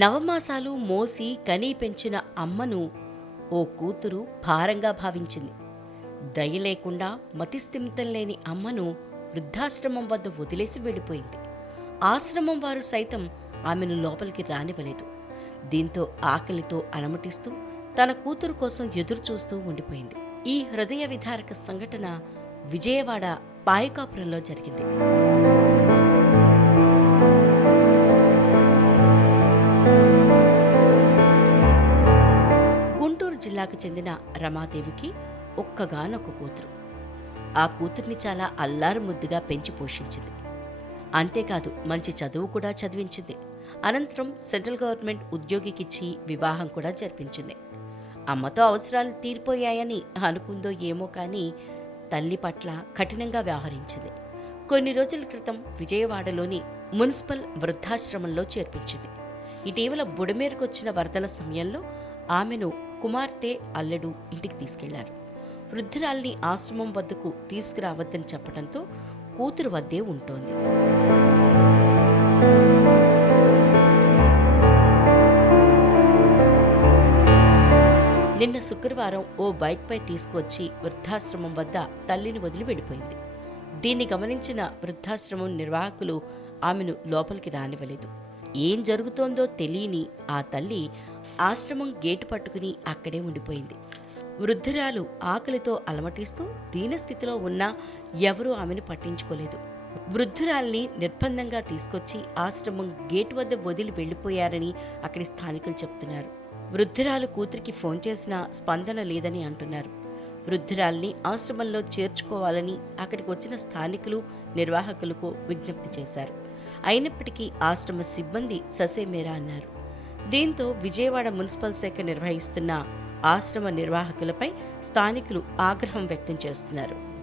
నవమాసాలు మోసి కనీ పెంచిన అమ్మను ఓ కూతురు భారంగా భావించింది. దయ లేకుండా మతిస్థిమితం లేని అమ్మను వృద్ధాశ్రమం వద్ద వదిలేసి వెళ్ళిపోయింది. ఆశ్రమం వారు సైతం ఆమెను లోపలికి రానివ్వలేదు. దీంతో ఆకలితో అలమటిస్తూ తన కూతురు కోసం ఎదురు చూస్తూ ఉండిపోయింది. ఈ హృదయ విధారక సంఘటన విజయవాడ పాయకాపురంలో జరిగింది. జిల్లాకు చెందిన రమాదేవికి ఒక్కగానొక్క కూతురు. ఆ కూతుర్ని చాలా అల్లారు ముద్దుగా పెంచి పోషించింది. అంతేకాదు మంచి చదువు కూడా చదివించింది. అనంతరం సెంట్రల్ గవర్నమెంట్ ఉద్యోగికిచ్చి వివాహం కూడా జరిపించింది. అమ్మతో అవసరాలు తీరిపోయాయని అనుకుందో ఏమో కానీ తల్లి పట్ల కఠినంగా వ్యవహరించింది. కొన్ని రోజుల క్రితం విజయవాడలోని మున్సిపల్ వృద్ధాశ్రమంలో చేర్పించింది. ఇటీవల బుడమేరుకొచ్చిన వరదల సమయంలో ఆమెను కుమార్తె అల్లెడు ఇంటికి తీసుకెళ్ళారు. వృద్ధురాల్ని ఆశ్రమం వద్దకు తీసుకురావద్దని చెప్పడంతో కూతురు వద్దే ఉంటోంది. నిన్న శుక్రవారం ఓ బైక్పై తీసుకువచ్చి వృద్ధాశ్రమం వద్ద తల్లిని వదిలి వెళ్ళిపోయింది. దీన్ని గమనించిన వృద్ధాశ్రమం నిర్వాహకులు ఆమెను లోపలికి రానివ్వలేదు. ఏం జరుగుతోందో తెలియని ఆ తల్లి ఆశ్రమం గేటు పట్టుకుని అక్కడే ఉండిపోయింది. వృద్ధురాలు ఆకలితో అలమటిస్తూ దీనస్థితిలో ఉన్నా ఎవరూ ఆమెను పట్టించుకోలేదు. వృద్ధురాల్ని నిర్బంధంగా తీసుకొచ్చి ఆశ్రమం గేటు వద్ద వదిలి వెళ్ళిపోయారని అక్కడి స్థానికులు చెప్తున్నారు. వృద్ధురాలు కూతురికి ఫోన్ చేసినా స్పందన లేదని అంటున్నారు. వృద్ధురాల్ని ఆశ్రమంలో చేర్చుకోవాలని అక్కడికి వచ్చిన స్థానికులు నిర్వాహకులకు విజ్ఞప్తి చేశారు. అయినప్పటికీ ఆశ్రమ సిబ్బంది ససేమేరా అన్నారు. దీంతో విజయవాడ మున్సిపల్ శాఖ నిర్వహిస్తున్న ఆశ్రమ నిర్వాహకులపై స్థానికులు ఆగ్రహం వ్యక్తం చేస్తున్నారు.